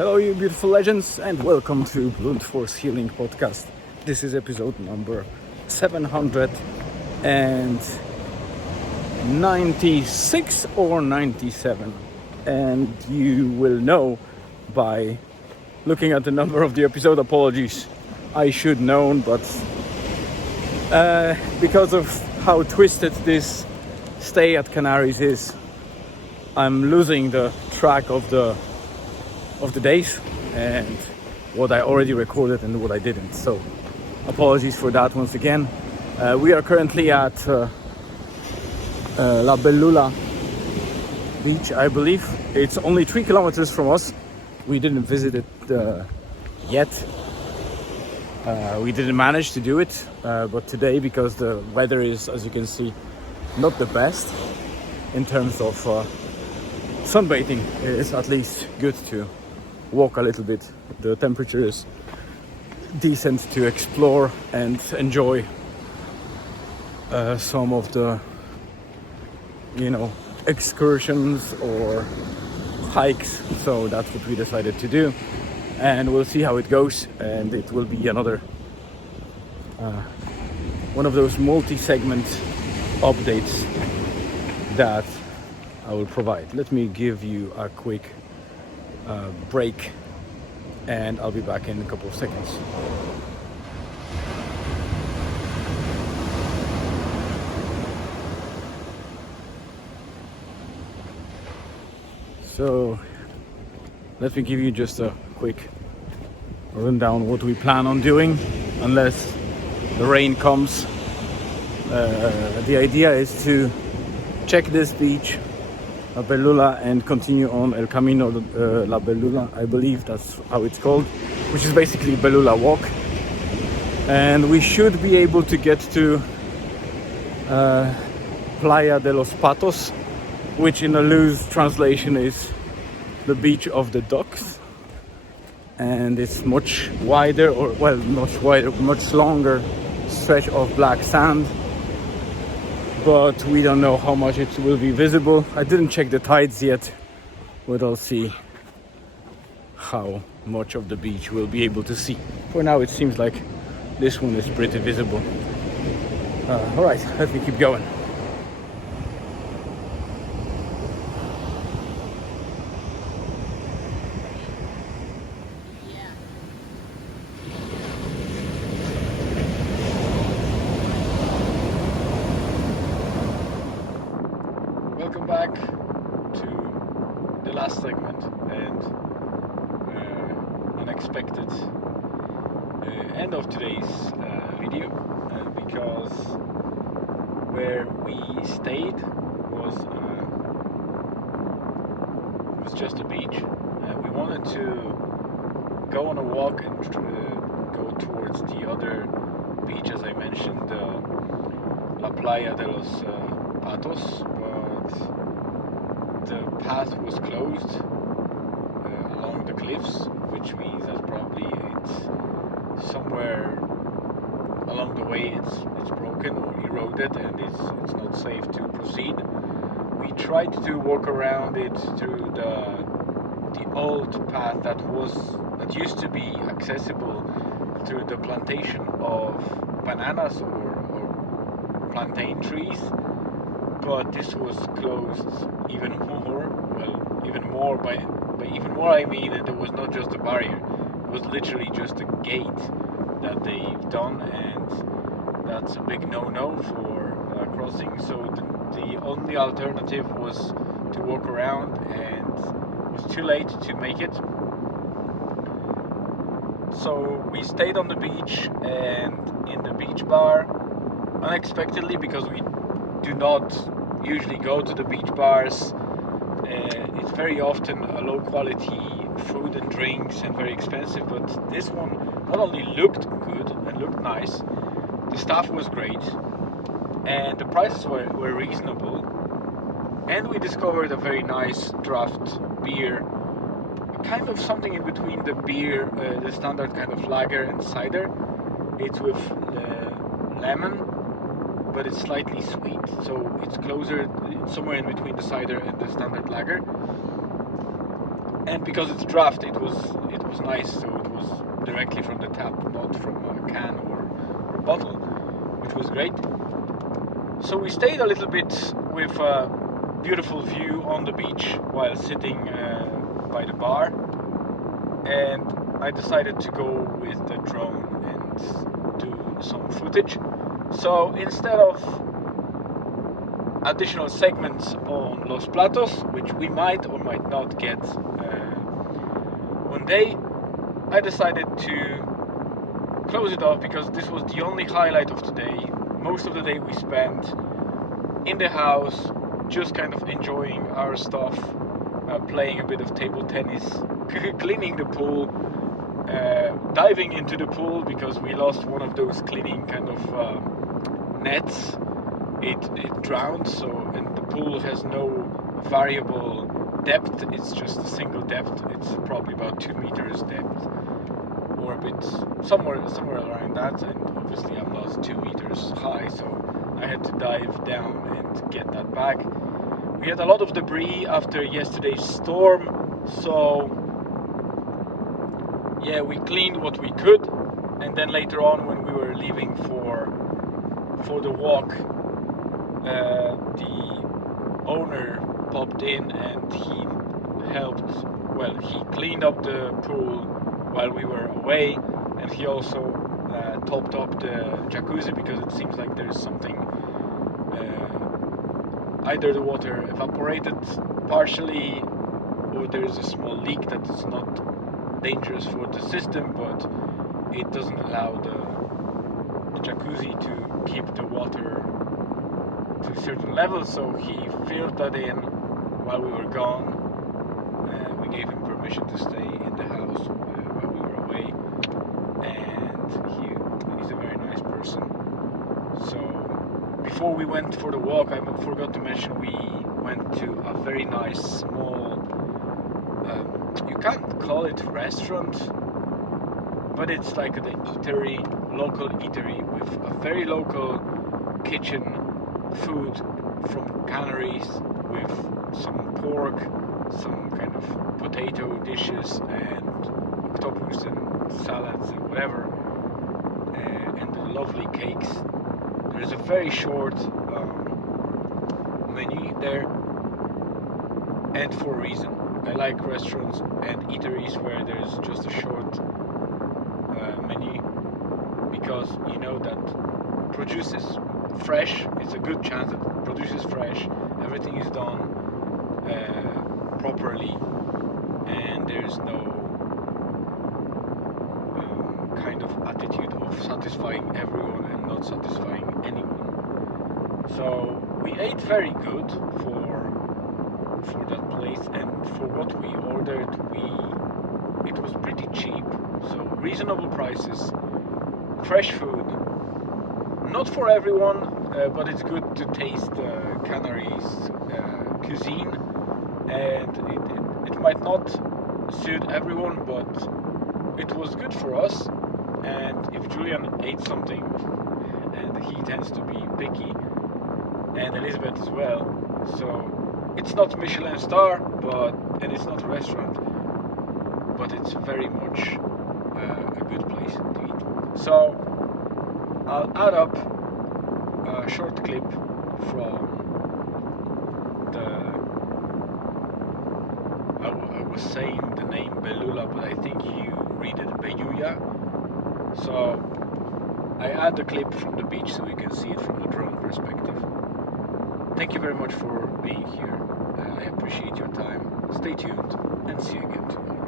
Hello, you beautiful legends, and welcome to Blunt Force Healing Podcast. This is episode number 796 or 97, and you will know by looking at the number of the episode. Apologies, I should know, but because of how twisted this stay at Canaries is, I'm losing the track of the days and what I already recorded and what I didn't. So apologies for that once again. We are currently at La Bollullo beach, I believe. It's only 3 kilometers from us. We didn't visit it yet. We didn't manage to do it, but today, because the weather is, as you can see, not the best in terms of sunbathing, it's at least good to walk a little bit. The temperature is decent to explore and enjoy some of the, excursions or hikes. So that's what we decided to do, and we'll see how it goes. And it will be another one of those multi-segment updates that I will provide. Let me give you a quick break, and I'll be back in a couple of seconds. So let me give you just a quick rundown what we plan on doing, unless the rain comes. The idea is to check this beach, La Bollullo, and continue on El Camino La Bollullo, I believe that's how it's called, which is basically Bollullo Walk. And we should be able to get to Playa de los Patos, which in a loose translation is the beach of the ducks. And it's much wider, much longer stretch of black sand. But we don't know how much it will be visible. I didn't check the tides yet, but I'll see how much of the beach we'll be able to see. For now, it seems like this one is pretty visible. All right, let me keep going. Welcome back to the last segment and unexpected end of today's video, because where we stayed was just a beach. We wanted to go on a walk and go towards the other beach, as I mentioned, La Playa de los Patos, but the path was closed along the cliffs, which means that probably it's somewhere along the way it's broken or eroded, and it's not safe to proceed. We tried to walk around it through the old path that used to be accessible through the plantation of bananas or plantain trees, but this was closed even more. Well, even more by even more I mean that there was not just a barrier, it was literally just a gate that they've done, and that's a big no-no for crossing. So the only alternative was to walk around, and it was too late to make it. So we stayed on the beach, and in the beach bar, unexpectedly, because we do not usually go to the beach bars, it's very often a low quality food and drinks and very expensive, but this one not only looked good and looked nice, the staff was great, and the prices were reasonable, and we discovered a very nice draft beer, kind of something in between the beer, the standard kind of lager and cider. It's with lemon, but it's slightly sweet, so it's somewhere in between the cider and the standard lager. and because it's draft, it was nice. So it was directly from the tap, not from a can or a bottle, which was great. So we stayed a little bit with a beautiful view on the beach while sitting by the bar, and I decided to go with the drone and do some footage. So instead of additional segments on Los Platos, which we might or might not get one day, I decided to close it off because this was the only highlight of today. Most of the day we spent in the house, just kind of enjoying our stuff, playing a bit of table tennis, cleaning the pool, diving into the pool because we lost one of those cleaning kind of nets. It drowned, so, and the pool has no variable depth, it's just a single depth. It's probably about 2 meters depth, or a bit somewhere around that, and obviously I'm not 2 meters high, so I had to dive down and get that back. We had a lot of debris after yesterday's storm, so yeah, we cleaned what we could, and then later on when we were leaving for the walk, the owner popped in and he helped, well, he cleaned up the pool while we were away, and he also topped up the jacuzzi because it seems like there's something, either the water evaporated partially or there's a small leak that is not dangerous for the system, but it doesn't allow the jacuzzi to keep the water to a certain level, so he filled that in while we were gone. We gave him permission to stay in the house while we were away, and he's a very nice person. So before we went for the walk, I forgot to mention we went to a very nice small, you can't call it restaurant, but it's like the eatery, local eatery with a very local kitchen, food from Canaries with some pork, some kind of potato dishes and octopus and salads and whatever, and lovely cakes. There's a very short menu there, and for a reason. I like restaurants and eateries where there's just a short menu, because you know that produces fresh. It's a good chance that produces fresh. Everything is done properly, and there's no kind of attitude of satisfying everyone and not satisfying anyone. So we ate very good for that place, and for what we ordered, it was pretty cheap. So reasonable prices, fresh food. Not for everyone, but it's good to taste Canaries cuisine, and it might not suit everyone, but it was good for us. And if Julian ate something, and he tends to be picky, and Elizabeth as well, so it's not Michelin star, and it's not a restaurant, but it's very much a good place to eat. So I'll add up a short clip from I was saying the name Bollullo, but I think you read it Belluya. So I add the clip from the beach so you can see it from the drone perspective. Thank you very much for being here. I appreciate your time. Stay tuned and see you again tomorrow.